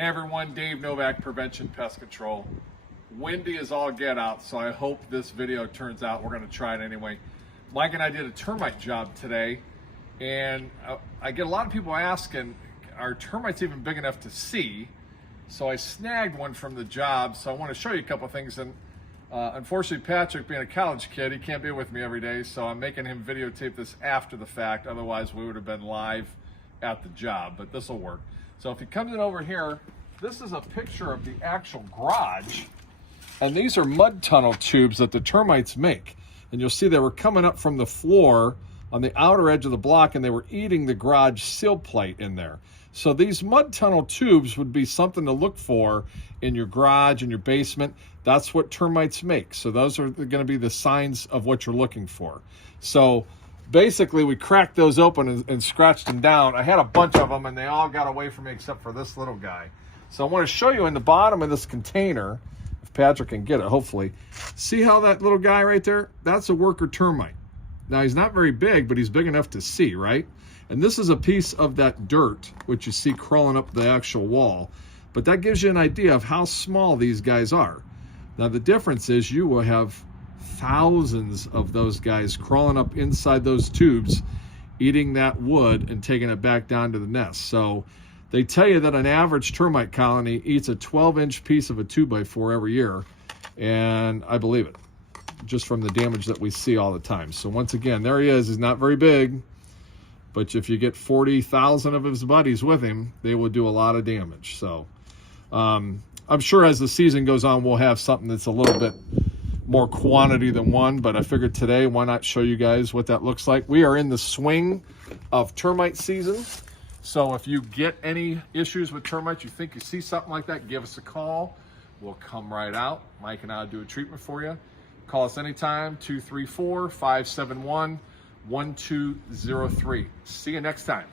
Hey everyone, Dave Novak, Prevention Pest Control. Windy as all get out, so I hope this video turns out. We're going to try it anyway. Mike and I did a termite job today, and I get a lot of people asking, are termites even big enough to see? So I snagged one from the job, so I want to show you a couple things. And unfortunately, Patrick, being a college kid, he can't be with me every day, so I'm making him videotape this after the fact. Otherwise, we would have been live at the job, but this will work. So if he comes in over here, this is a picture of the actual garage. And these are mud tunnel tubes that the termites make. And you'll see they were coming up from the floor on the outer edge of the block, and they were eating the garage sill plate in there. So these mud tunnel tubes would be something to look for in your garage, in your basement. That's what termites make. So those are going to be the signs of what you're looking for. So basically, we cracked those open and scratched them down. I had a bunch of them, and they all got away from me except for this little guy. So I want to show you in the bottom of this container, if Patrick can get it, hopefully. See how that little guy right there? That's a worker termite. Now, he's not very big, but he's big enough to see, right? And this is a piece of that dirt, which you see crawling up the actual wall. But that gives you an idea of how small these guys are. Now, the difference is you will have thousands of those guys crawling up inside those tubes, eating that wood and taking it back down to the nest. So they tell you that an average termite colony eats a 12-inch piece of a 2x4 every year, and I believe it, just from the damage that we see all the time. So once again, there he is. He's not very big, but if you get 40,000 of his buddies with him, they will do a lot of damage. So I'm sure as the season goes on, we'll have something that's a little bit more quantity than one, but I figured today, why not show you guys what that looks like. We are in the swing of termite season. So if you get any issues with termites, you think you see something like that, give us a call. We'll come right out. Mike and I will do a treatment for you. Call us anytime, 234-571-1203. See you next time.